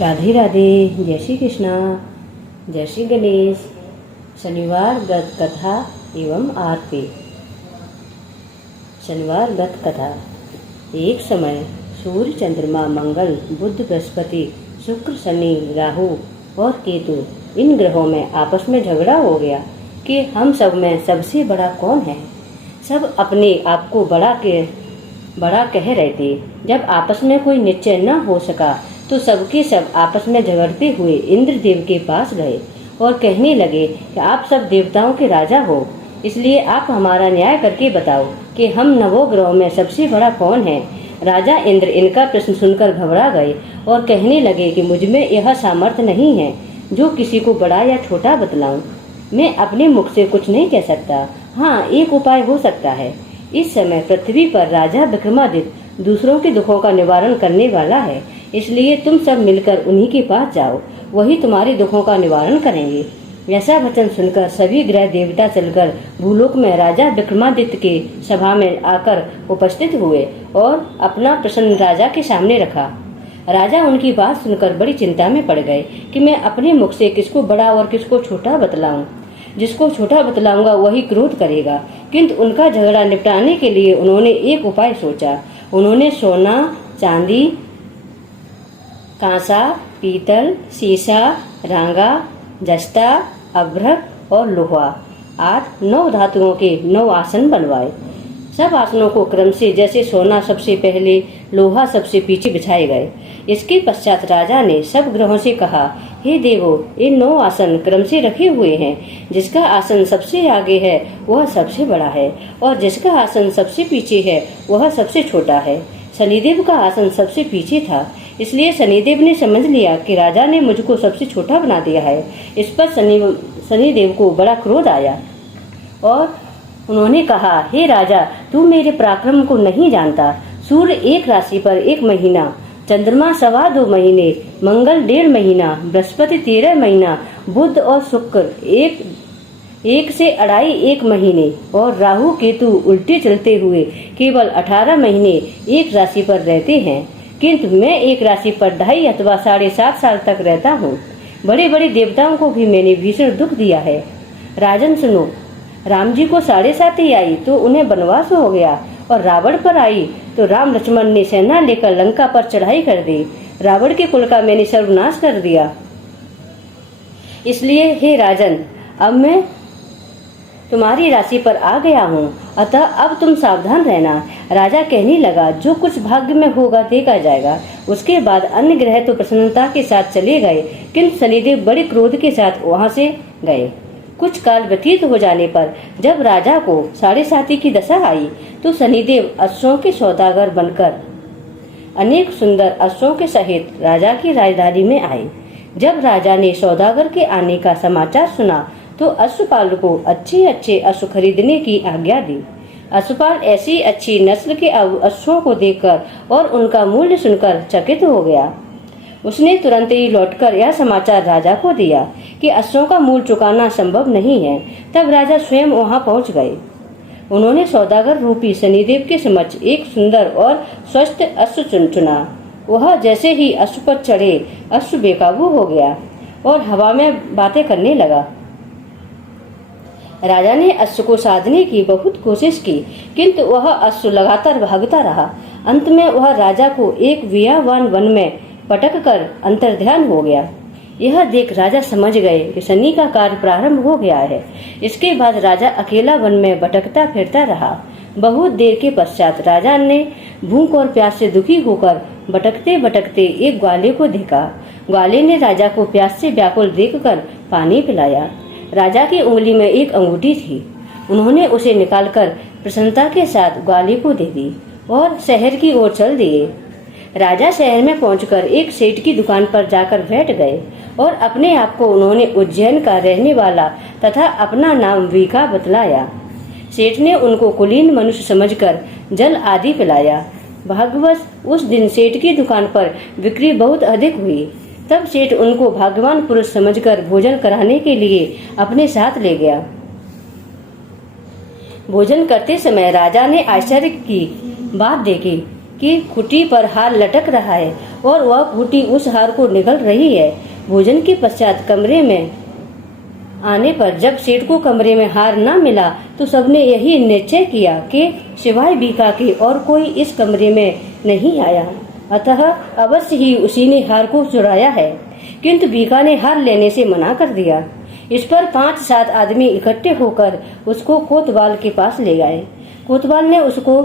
राधे राधे। जय श्री कृष्णा, जय श्री गणेश। शनिवार व्रत कथा एवं आरती। शनिवार व्रत कथा। एक समय सूर्य, चंद्रमा, मंगल, बुध, बृहस्पति, शुक्र, शनि, राहु और केतु, इन ग्रहों में आपस में झगड़ा हो गया कि हम सब में सबसे बड़ा कौन है। सब अपने आप को बड़ा कह रहे थे। जब आपस में कोई निश्चय न हो सका तो सबके सब आपस में झगड़ते हुए इंद्रदेव के पास गए और कहने लगे कि आप सब देवताओं के राजा हो, इसलिए आप हमारा न्याय करके बताओ कि हम नवों ग्रहों में सबसे बड़ा कौन है। राजा इंद्र इनका प्रश्न सुनकर घबरा गए और कहने लगे कि मुझ में यह सामर्थ्य नहीं है जो किसी को बड़ा या छोटा बतलाऊं। मैं अपने मुख से कुछ नहीं कह सकता। हाँ, एक उपाय हो सकता है। इस समय पृथ्वी पर राजा विक्रमादित्य दूसरों के दुखों का निवारण करने वाला है, इसलिए तुम सब मिलकर उन्हीं के पास जाओ, वही तुम्हारे दुखों का निवारण करेंगे। ऐसा वचन सुनकर सभी ग्रह देवता चलकर भूलोक में राजा विक्रमादित्य के सभा में आकर उपस्थित हुए और अपना प्रश्न राजा के सामने रखा। राजा उनकी बात सुनकर बड़ी चिंता में पड़ गए कि मैं अपने मुख से किसको बड़ा और किसको छोटा बतलाऊं। जिसको छोटा बतलाऊंगा वही क्रोध करेगा। किंतु उनका झगड़ा निपटाने के लिए उन्होंने एक उपाय सोचा। उन्होंने सोना, चांदी, कांसा, पीतल, सीसा, रांगा, जस्ता, अभ्रक और लोहा आदि 9 धातुओं के 9 आसन बनवाए। सब आसनों को क्रम से, जैसे सोना सबसे पहले, लोहा सबसे पीछे बिछाए गए। इसके पश्चात राजा ने सब ग्रहों से कहा, हे देवो, ये 9 आसन क्रम से रखे हुए हैं। जिसका आसन सबसे आगे है वह सबसे बड़ा है और जिसका आसन सबसे पीछे है वह सबसे छोटा है। शनिदेव का आसन सबसे पीछे था, इसलिए शनिदेव ने समझ लिया कि राजा ने मुझको सबसे छोटा बना दिया है। इस पर शनिदेव को बड़ा क्रोध आया और उन्होंने कहा, हे राजा, तू मेरे पराक्रम को नहीं जानता। सूर्य एक राशि पर 1 महीना, चंद्रमा 2.25 महीने, मंगल 1.5 महीना, बृहस्पति 13 महीना, बुध और शुक्र 1 से 2.5 महीने और राहु केतु उल्टे चलते हुए केवल 18 महीने एक राशि पर रहते हैं। किंतु मैं एक राशि पर 2.5 अथवा 7.5 साल तक रहता हूँ। बड़े बड़े देवताओं को भी मैंने भीषण दुख दिया है। राजन सुनो, राम जी को 7.5 आई तो उन्हें वनवास हो गया और रावण पर आई तो राम लक्ष्मण ने सेना लेकर लंका पर चढ़ाई कर दी। रावण के कुल का मैंने सर्वनाश कर दिया। इसलिए हे राजन, अब मैं तुम्हारी राशि पर आ गया हूँ, अतः अब तुम सावधान रहना। राजा कहने लगा, जो कुछ भाग्य में होगा देखा जाएगा। उसके बाद अन्य ग्रह तो प्रसन्नता के साथ चले गए, किंतु शनिदेव बड़े क्रोध के साथ वहां से गए। कुछ काल व्यतीत हो जाने पर जब राजा को 7.5 की दशा आई तो शनिदेव अश्वों के सौदागर बनकर अनेक सुंदर अश्वों के सहित राजा की राजधानी में आए। जब राजा ने सौदागर के आने का समाचार सुना तो अश्वपाल को अच्छे अश्व खरीदने की आज्ञा दी। अश्वपाल ऐसी अच्छी नस्ल के अश्वों को देखकर और उनका मूल्य सुनकर चकित हो गया। उसने तुरंत ही लौटकर यह समाचार राजा को दिया कि अश्वों का मूल्य चुकाना संभव नहीं है। तब राजा स्वयं वहां पहुंच गए। उन्होंने सौदागर रूपी शनिदेव के समक्ष एक सुंदर और स्वस्थ अश्व चुना। वह जैसे ही अश्व पर चढ़े, अश्व बेकाबू हो गया और हवा में बातें करने लगा। राजा ने अश्व को साधने की बहुत कोशिश की, किंतु वह अश्व लगातार भागता रहा। अंत में वह राजा को एक वियावान वन में पटक कर अंतर्ध्यान हो गया। यह देख राजा समझ गए कि शनि का कार्य प्रारंभ हो गया है। इसके बाद राजा अकेला वन में भटकता फिरता रहा। बहुत देर के पश्चात राजा ने भूख और प्यास से दुखी होकर भटकते भटकते एक ग्वाले को देखा। ग्वाले ने राजा को प्यास से व्याकुल देखकर पानी पिलाया। राजा की उंगली में एक अंगूठी थी। उन्होंने उसे निकालकर प्रसन्नता के साथ ग्वाले को दे दी और शहर की ओर चल दिए। राजा शहर में पहुंचकर एक सेठ की दुकान पर जाकर बैठ गए और अपने आप को उन्होंने उज्जैन का रहने वाला तथा अपना नाम वीका बतलाया। सेठ ने उनको कुलीन मनुष्य समझकर जल आदि पिलाया। भाग्यवश उस दिन सेठ की दुकान पर बिक्री बहुत अधिक हुई। तब सेठ उनको भाग्यवान पुरुष समझकर भोजन कराने के लिए अपने साथ ले गया। भोजन करते समय राजा ने आश्चर्य की बात देखी कि खूंटी पर हार लटक रहा है और वह खूंटी उस हार को निगल रही है। भोजन के पश्चात कमरे में आने पर जब सेठ को कमरे में हार न मिला तो सबने यही निश्चय किया कि सिवाय बीका के और कोई इस कमरे में नहीं आया, अतः अवश्य ही उसी ने हार को चुराया है। किंतु बीका ने हार लेने से मना कर दिया। इस पर 5-7 आदमी इकट्ठे होकर उसको कोतवाल के पास ले गए। कोतवाल ने उसको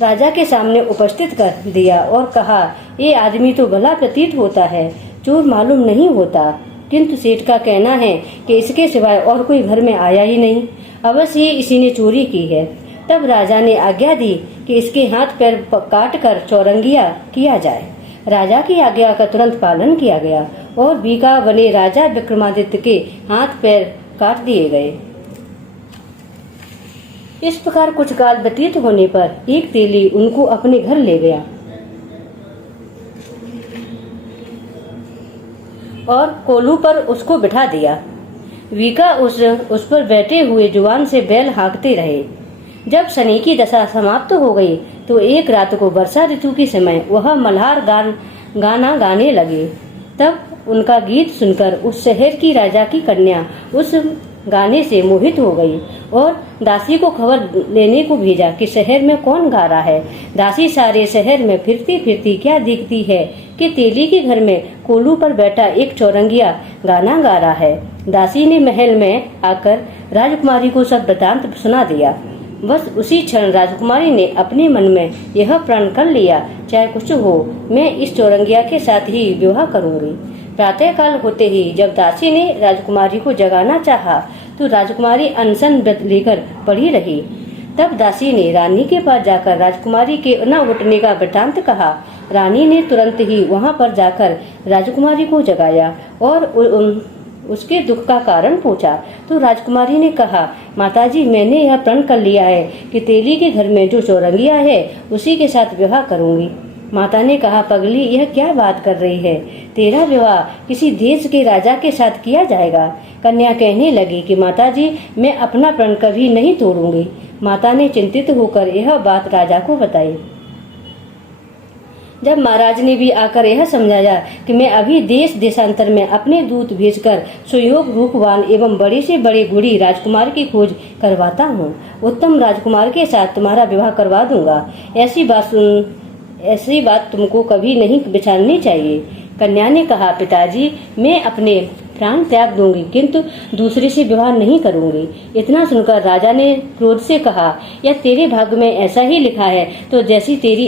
राजा के सामने उपस्थित कर दिया और कहा, ये आदमी तो भला प्रतीत होता है, चोर मालूम नहीं होता, किंतु सेठ का कहना है कि इसके सिवाय और कोई घर में आया ही नहीं, अवश्य ही इसी ने चोरी की है। तब राजा ने आज्ञा दी कि इसके हाथ पैर काट कर चौरंगिया किया जाए। राजा की आज्ञा का तुरंत पालन किया गया और बीका बने राजा विक्रमादित्य के हाथ पैर काट दिए गए। इस प्रकार कुछ काल व्यतीत होने पर एक तेली उनको अपने घर ले गया और कोलू पर उसको बिठा दिया। बीका उस पर बैठे हुए जुबान से बैल हाँकते रहे। जब शनि की दशा समाप्त हो गई तो एक रात को वर्षा ऋतु के समय वह मल्हार गाना गाने लगे। तब उनका गीत सुनकर उस शहर की राजा की कन्या उस गाने से मोहित हो गई और दासी को खबर लेने को भेजा कि शहर में कौन गा रहा है। दासी सारे शहर में फिरती फिरती क्या देखती है कि तेली के घर में कोलू पर बैठा एक चौरंगिया गाना गा रहा है। दासी ने महल में आकर राजकुमारी को सब वृतांत सुना दिया। बस उसी क्षण राजकुमारी ने अपने मन में यह प्रण कर लिया, चाहे कुछ हो, मैं इस चौरंगिया के साथ ही विवाह करूंगी। प्रातः काल होते ही जब दासी ने राजकुमारी को जगाना चाहा तो राजकुमारी अनशन व्रत लेकर पड़ी रही। तब दासी ने रानी के पास जाकर राजकुमारी के न उठने का वृतांत कहा। रानी ने तुरंत ही वहां पर जाकर राजकुमारी को जगाया और उसके दुख का कारण पूछा तो राजकुमारी ने कहा, माताजी, मैंने यह प्रण कर लिया है कि तेली के घर में जो चौरंगिया है उसी के साथ विवाह करूंगी। माता ने कहा, पगली, यह क्या बात कर रही है? तेरा विवाह किसी देश के राजा के साथ किया जाएगा। कन्या कहने लगी कि माताजी, मैं अपना प्रण कभी नहीं तोड़ूंगी। माता ने चिंतित होकर यह बात राजा को बताई। जब महाराज ने भी आकर यह समझाया कि मैं अभी देश देशांतर में अपने दूत भेजकर सुयोग रूपवान एवं बड़े से बड़े गुणी राजकुमार की खोज करवाता हूँ, उत्तम राजकुमार के साथ तुम्हारा विवाह करवा दूंगा। ऐसी बात तुमको कभी नहीं बिछानी चाहिए। कन्या ने कहा, पिताजी, मैं अपने प्राण त्याग दूंगी किंतु दूसरे से विवाह नहीं करूंगी। इतना सुनकर राजा ने क्रोध से कहा, यह तेरे भाग्य में ऐसा ही लिखा है, तो जैसी तेरी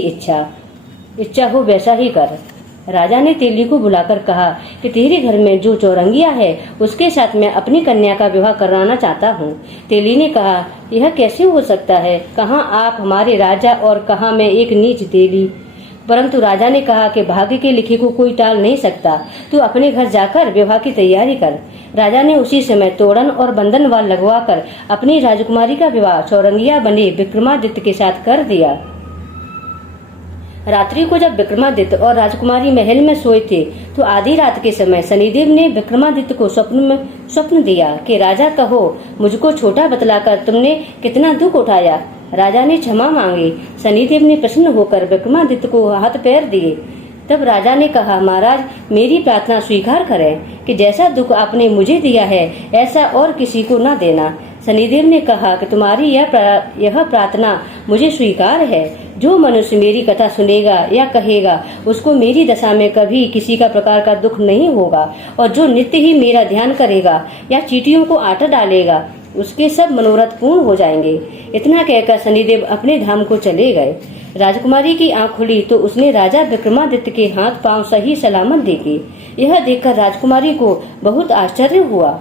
इच्छा हो वैसा ही कर। राजा ने तेली को बुलाकर कहा कि तेरे घर में जो चौरंगिया है उसके साथ मैं अपनी कन्या का विवाह कराना चाहता हूँ। तेली ने कहा, यह कैसे हो सकता है? कहाँ आप हमारे राजा और कहाँ मैं एक नीच तेली। परंतु राजा ने कहा कि भाग्य के लिखे को कोई टाल नहीं सकता, तू अपने घर जाकर विवाह की तैयारी कर। राजा ने उसी समय तोड़न और बंधनवार लगवाकर अपनी राजकुमारी का विवाह चौरंगिया बने विक्रमादित्य के साथ कर दिया। रात्रि को जब विक्रमादित्य और राजकुमारी महल में सोए थे तो आधी रात के समय शनिदेव ने विक्रमादित्य को स्वप्न दिया कि राजा, कहो, मुझको छोटा बतलाकर तुमने कितना दुख उठाया। राजा ने क्षमा मांगी। शनिदेव ने प्रसन्न होकर विक्रमादित्य को हाथ पैर दिए। तब राजा ने कहा, महाराज, मेरी प्रार्थना स्वीकार करें कि जैसा दुख आपने मुझे दिया है ऐसा और किसी को न देना। शनिदेव ने कहा कि तुम्हारी यह प्रार्थना मुझे स्वीकार है। जो मनुष्य मेरी कथा सुनेगा या कहेगा उसको मेरी दशा में कभी किसी का प्रकार का दुख नहीं होगा, और जो नित्य ही मेरा ध्यान करेगा या चींटियों को आटा डालेगा उसके सब मनोरथ पूर्ण हो जाएंगे। इतना कहकर शनिदेव अपने धाम को चले गए। राजकुमारी की आंख खुली तो उसने राजा विक्रमादित्य के हाथ पांव सही सलामत देखे। यह देखकर राजकुमारी को बहुत आश्चर्य हुआ।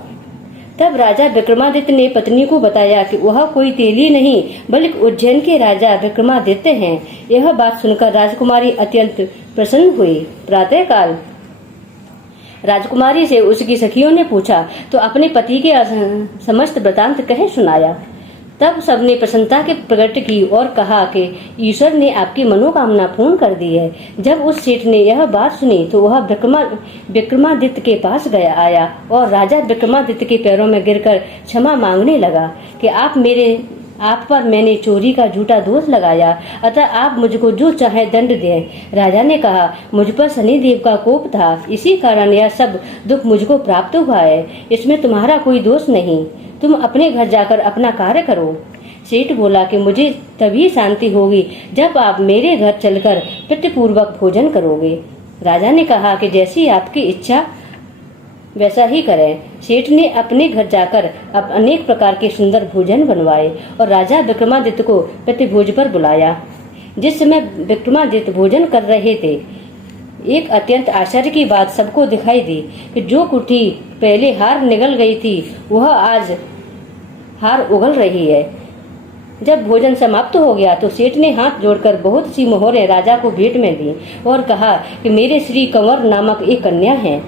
तब राजा विक्रमादित्य ने पत्नी को बताया कि वह कोई तेली नहीं बल्कि उज्जैन के राजा विक्रमादित्य हैं। यह बात सुनकर राजकुमारी अत्यंत प्रसन्न हुई। प्रातः काल राजकुमारी से उसकी सखियों ने पूछा तो अपने पति के समस्त वृतांत कह सुनाया। तब सबने प्रसन्नता के प्रकट की और कहा कि ईश्वर ने आपकी मनोकामना पूर्ण कर दी है। जब उस सेठ ने यह बात सुनी तो वह विक्रमादित्य के पास आया और राजा विक्रमादित्य के पैरों में गिरकर क्षमा मांगने लगा कि आप पर मैंने चोरी का झूठा दोष लगाया, अतः आप मुझको जो चाहे दंड दें। राजा ने कहा, मुझ पर शनिदेव का कोप था, इसी कारण यह सब दुख मुझको प्राप्त हुआ है। इसमें तुम्हारा कोई दोष नहीं। तुम अपने घर जाकर अपना कार्य करो। सेठ बोला कि मुझे तभी शांति होगी जब आप मेरे घर चलकर प्रीतिपूर्वक भोजन करोगे। राजा ने कहा कि जैसी आपकी इच्छा वैसा ही करें। सेठ ने अपने घर जाकर अब अनेक प्रकार के सुंदर भोजन बनवाए और राजा विक्रमादित्य को प्रतिभोज पर बुलाया। जिस समय विक्रमादित्य भोजन कर रहे थे, एक अत्यंत आश्चर्य की बात सबको दिखाई दी कि जो कुठी पहले हार निगल गई थी, वह आज हार उगल रही है। जब भोजन समाप्त हो गया तो सेठ ने हाथ जोड़कर बहुत सी मोहरें राजा को भेंट में दी और कहा कि मेरे श्री कंवर नामक एक कन्या है,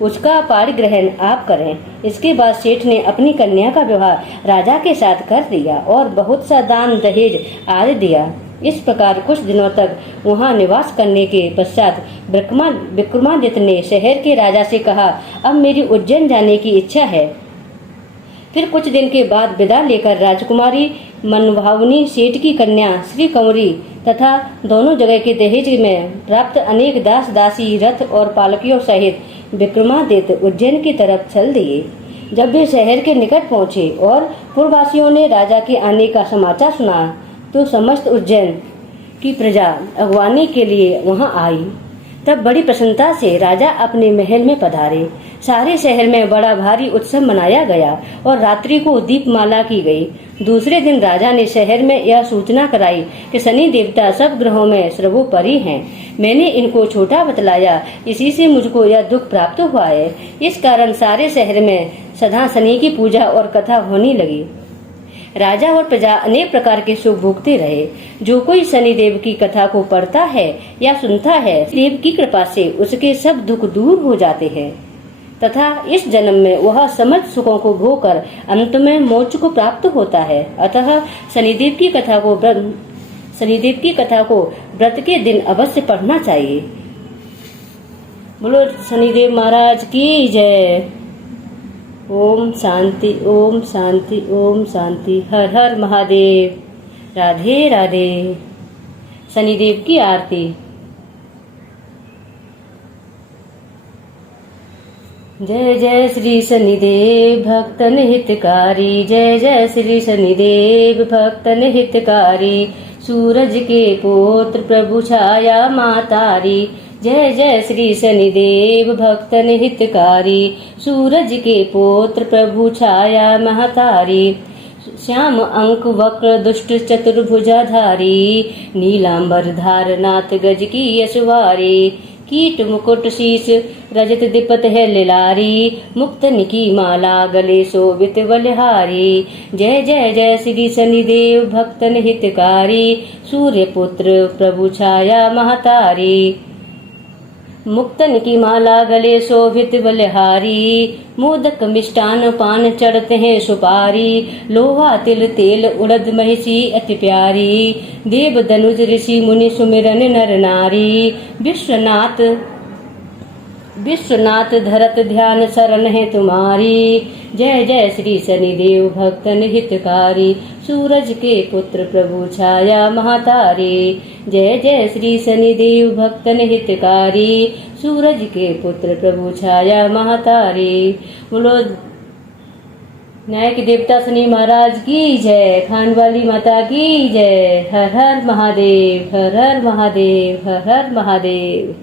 उसका पाणिग्रहण आप करें। इसके बाद सेठ ने अपनी कन्या का विवाह राजा के साथ कर दिया और बहुत सा दान दहेज आदि दिया। इस प्रकार कुछ दिनों तक वहां निवास करने के पश्चात विक्रमादित्य ने शहर के राजा से कहा, अब मेरी उज्जैन जाने की इच्छा है। फिर कुछ दिन के बाद विदा लेकर राजकुमारी मनभावनी, सेठ की कन्या श्री कंवरी तथा दोनों जगह के दहेज में प्राप्त अनेक दास दासी, रथ और पालकियों सहित विक्रमादित्य उज्जैन की तरफ चल दिए। जब वे शहर के निकट पहुंचे और पूर्ववासियों ने राजा के आने का समाचार सुना, तो समस्त उज्जैन की प्रजा अगवानी के लिए वहां आई। तब बड़ी प्रसन्नता से राजा अपने महल में पधारे। सारे शहर में बड़ा भारी उत्सव मनाया गया और रात्रि को दीपमाला की गई। दूसरे दिन राजा ने शहर में यह सूचना कराई कि शनि देवता सब ग्रहों में सर्वोपरि हैं। मैंने इनको छोटा बतलाया, इसी से मुझको यह दुख प्राप्त हुआ है। इस कारण सारे शहर में सदा शनि की पूजा और कथा होने लगी। राजा और प्रजा अनेक प्रकार के सुख भोगते रहे। जो कोई शनिदेव की कथा को पढ़ता है या सुनता है, देव की कृपा से उसके सब दुख दूर हो जाते हैं तथा इस जन्म में वह समस्त सुखों को भोगकर अंत में मोक्ष को प्राप्त होता है। अतः शनिदेव की कथा को व्रत के दिन अवश्य पढ़ना चाहिए। बोलो शनिदेव महाराज की जय। ओम शांति, ओम शांति, ओम शांति। हर हर महादेव। राधे राधे। शनिदेव की आरती। जय जय श्री शनिदेव भक्तन हितकारी, जय जय श्री शनिदेव भक्तन हितकारी। सूरज के पुत्र प्रभु छाया मातारी, जय जय श्री शनिदेव भक्तन हितकारी। सूरज के पुत्र प्रभु छाया महतारी। श्याम अंक वक्र दुष्ट चतुर्भुजाधारी, नीलांबर धारनाथ गज की यशवारी। कीट मुकुट शीश रजत दीपत है लिलारी, मुक्तन की माला गले शोभित बलिहारी। जय जय जय श्री शनिदेव भक्तन हितकारी। सूर्य पुत्र प्रभु छाया महतारी। मुक्तन की माला गले शोभित बलिहारी। मोदक मिष्टान पान चढ़ते हैं सुपारी। लोहा तिल तेल उड़द महिषी अति प्यारी। देव धनुज ऋषि मुनि सुमिरन नर नारी। विश्वनाथ धरत ध्यान शरण है तुम्हारी। जय जय श्री शनिदेव भक्तन हितकारी। सूरज के पुत्र प्रभु छाया महतारी। जय जय श्री शनिदेव भक्तन हितकारी। सूरज के पुत्र प्रभु छाया महतारी। बोलो न्याय के देवता शनि महाराज की जय। खान वाली माता की जय। हर हर महादेव, हर हर महादेव, हर हर महादेव।